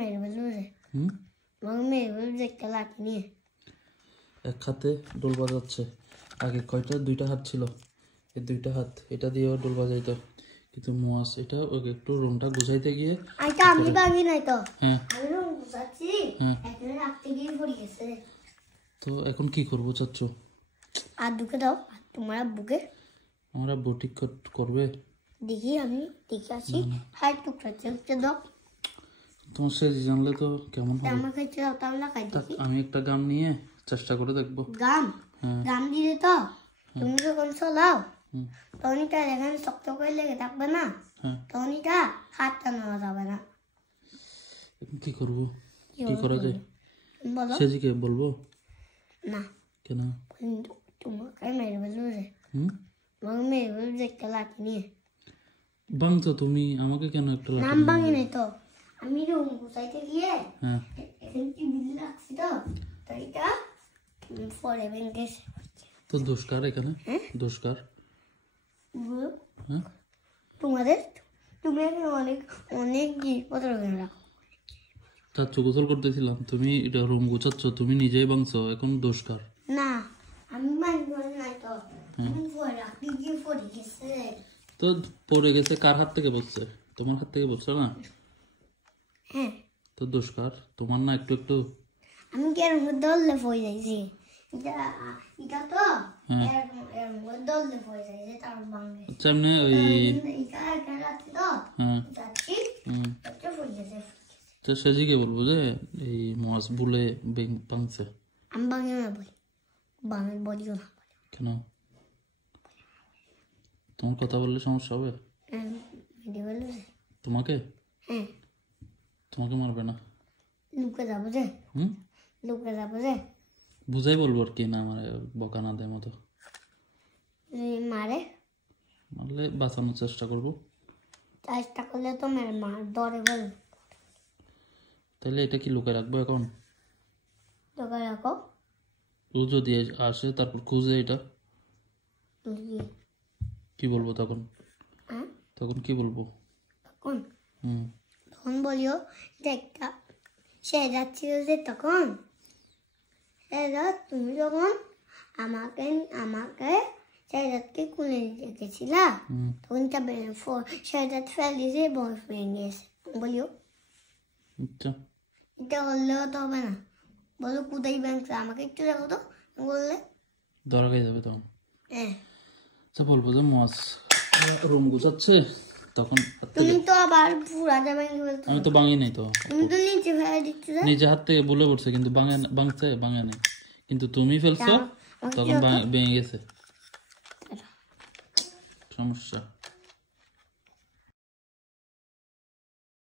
মেরে বলবে তোমাকে মেরে বলবে একটা লাঠি নিয়ে এক হাতে ডোল বাজাচ্ছে। আগে কয়টা দুইটা হাত ছিল, এই দুইটা হাত এটা দিয়েও ডোল বাজাইতো, কিন্তু মোয়াজ এটা ওকে একটু রুমটা গুছাইতে গিয়ে আইটা আমি ভাঙি নাই তো। হ্যাঁ আমি রুম গুছাচ্ছি, এখানে রাখতে গিয়ে পড়ে গেছে। তো এখন কি করবো চাচ্ছ? আর দুকে দাও তোমার আব্বুকে। আমরা আব্বু ঠিক করবে? দেখি আমি দেখে আসি। হাই টুকরা চলতে দাও। তোমার সে জানলে তো কেমন হবে। আমার কাছে দাও তাহলে খাই দেখি। আমি একটা গাম নিয়ে চেষ্টা করে দেখবো। গাম? গাম দিলে তো তুমি যখন চলাও তখন এটা এখানে শক্ত করে লেগে থাকবে না, তখন এটা হাতটা নেওয়া যাবে না। কি করবো? কি করা যায় বলো। সেজিকে বলবো না। কেন? তোমাকে মেরে বলবে, তোমাকে মেরে বলবে একটা লাঠি নিয়ে। ভাঙছো তুমি আমাকে কেন একটা লাঠি? নাম ভাঙি নাই তো, আমি রুম গুছাইতে গিয়ে এখানে কি বিল রাখছি তো, তো এটা পরে ভেঙে গেছে। তো দোষকার এখানে? দোষকার তোমাদের, তুমি এখানে অনেক অনেক জিনিসপত্র রাখো। চাচ্ছ গোসল করতেছিলাম, তুমি এটা রুম গুছাচ্ছ, তুমি নিজেই ভাঙছো, এখন দোষকার? না আমি ভাঙি নাই তো, আমি পরে রাখতে গিয়ে পড়ে গেছে। তো পড়ে গেছে কার হাত থেকে পড়ছে? তোমার হাত থেকে পড়ছে না? হ্যাঁ। তো দোষকার তোমার না? একটু একটু আমি কি এর মধ্যে দললে পড়ে যাইছি, এটা তো এর মধ্যে দললে পড়ে যাইছে তার ভাঙে। আচ্ছা এমনি ওই তো সেজিকে বলবো যে এই মাছ ভুলে ভাঙছে। আমি ভাঙি না বলি, ভাঙি বলিও না। কেন? তোমার কথা বললে সমস্যা হবে? তোমাকে? হ্যাঁ। তোমাকে মারবে না? লুকে যাবো যে, লুকে যাবো যে বুঝাই বলবো আর কি, না আমার বকা না দেয় মতো। মারে মারলে বাঁচানোর চেষ্টা করবো। চেষ্টা করলে তো মার ডরে বল। তাহলে এটা কি লুকায় রাখবো এখন? লুকায় রাখো। ও যদি আসে তারপর খুঁজে এটা কি বলবো তখন? তখন কি বলবো? তখন তখন বলিও যে একটা সে যাচ্ছিল যে, তখন তুমি যখন আমাকে আমাকে শেহজাদকে কুলে নিতে গেছিলা, তখন শেহজাদ ফেল দিয়েছে বয়ফ্রেন্ড গেছে। বলিও এটা বললেও তো হবে না, বলো কোথায় ব্যাংক আমাকে একটু দেখো তো, বললে ধরা খাই যাবে তখন। হ্যাঁ আচ্ছা বলবো যে মাছ রুম গুছাচ্ছে তখন। তুমি তো আবার পুরাটা ভেঙে ফেলছো। আমি তো ভাঙি নাই তো, তুমি তো নিচে ফেলে দিচ্ছ। নিজে হাত থেকে বলে পড়ছে কিন্তু ভাঙছে ভাঙে নাই, কিন্তু তুমি ফেলছো তখন ভেঙে গেছে। সমস্যা।